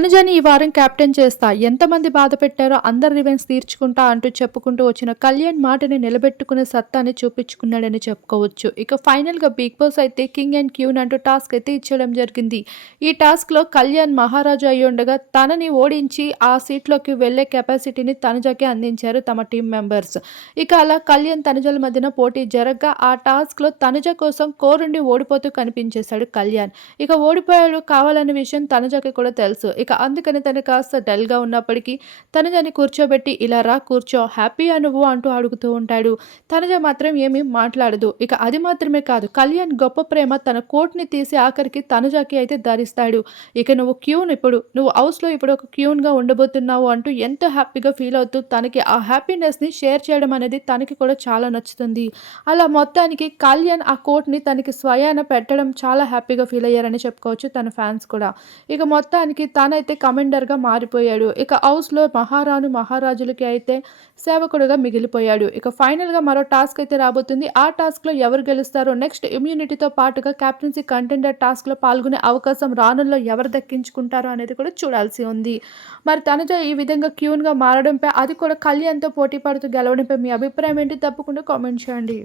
తనుజని ఈ వారం కెప్టెన్ చేస్తా. ఎంతమంది బాధ పెట్టారో అందరి రివెన్స్ తీర్చుకుంటా అంటూ చెప్పుకుంటూ వచ్చిన కళ్యాణ్ మాటని నిలబెట్టుకునే సత్తాని చూపించుకున్నాడని చెప్పుకోవచ్చు. ఇక ఫైనల్గా బిగ్ బాస్ అయితే కింగ్ అండ్ క్యూన్ అంటూ టాస్క్ అయితే ఇచ్చడం జరిగింది. ఈ టాస్క్లో కళ్యాణ్ మహారాజు అయి ఉండగా తనని ఓడించి ఆ సీట్లోకి వెళ్ళే కెపాసిటీని తనుజకి అందించారు తమ టీం మెంబర్స్. ఇక అలా కళ్యాణ్ తనుజల మధ్యన పోటీ జరగగా ఆ టాస్క్లో తనుజ కోసం కోరుండి ఓడిపోతూ కనిపించేశాడు కళ్యాణ్. ఇక ఓడిపోయాడు కావాలనే విషయం తనుజకి కూడా తెలుసు. ఇక అందుకని తను కాస్త డల్గా ఉన్నప్పటికీ తనజాని కూర్చోబెట్టి ఇలా రా కూర్చో హ్యాపీయా నువ్వు అంటూ అడుగుతూ ఉంటాడు. తనజ మాత్రం ఏమీ మాట్లాడదు. ఇక అది మాత్రమే కాదు కళ్యాణ్ గొప్ప ప్రేమ తన కోట్ని తీసి ఆఖరికి తనుజాకి అయితే ధరిస్తాడు. ఇక నువ్వు క్యూన్ ఇప్పుడు నువ్వు హౌస్లో ఇప్పుడు ఒక క్యూన్గా ఉండబోతున్నావు అంటూ ఎంతో హ్యాపీగా ఫీల్ అవుతూ తనకి ఆ హ్యాపీనెస్ని షేర్ చేయడం అనేది తనకి కూడా చాలా నచ్చుతుంది. అలా మొత్తానికి కళ్యాణ్ ఆ కోట్ని తనకి స్వయాన పెట్టడం చాలా హ్యాపీగా ఫీల్ అయ్యారని చెప్పుకోవచ్చు తన ఫ్యాన్స్ కూడా. ఇక మొత్తానికి తన అయితే కమెండర్గా మారిపోయాడు. ఇక హౌస్లో మహారాణు మహారాజులకి అయితే సేవకుడుగా మిగిలిపోయాడు. ఇక ఫైనల్గా మరో టాస్క్ అయితే రాబోతుంది. ఆ టాస్క్లో ఎవరు గెలుస్తారో నెక్స్ట్ ఇమ్యూనిటీతో పాటుగా కెప్టెన్సీ కంటెండర్ టాస్క్లో పాల్గొనే అవకాశం రానుల్లో ఎవరు దక్కించుకుంటారో అనేది కూడా చూడాల్సి ఉంది. మరి తనుజ ఈ విధంగా క్యూన్గా మారడంపై అది కూడా కళ్యాణ్తో పోటీ పడుతూ గెలవడంపై మీ అభిప్రాయం ఏంటి? తప్పకుండా కామెంట్ చేయండి.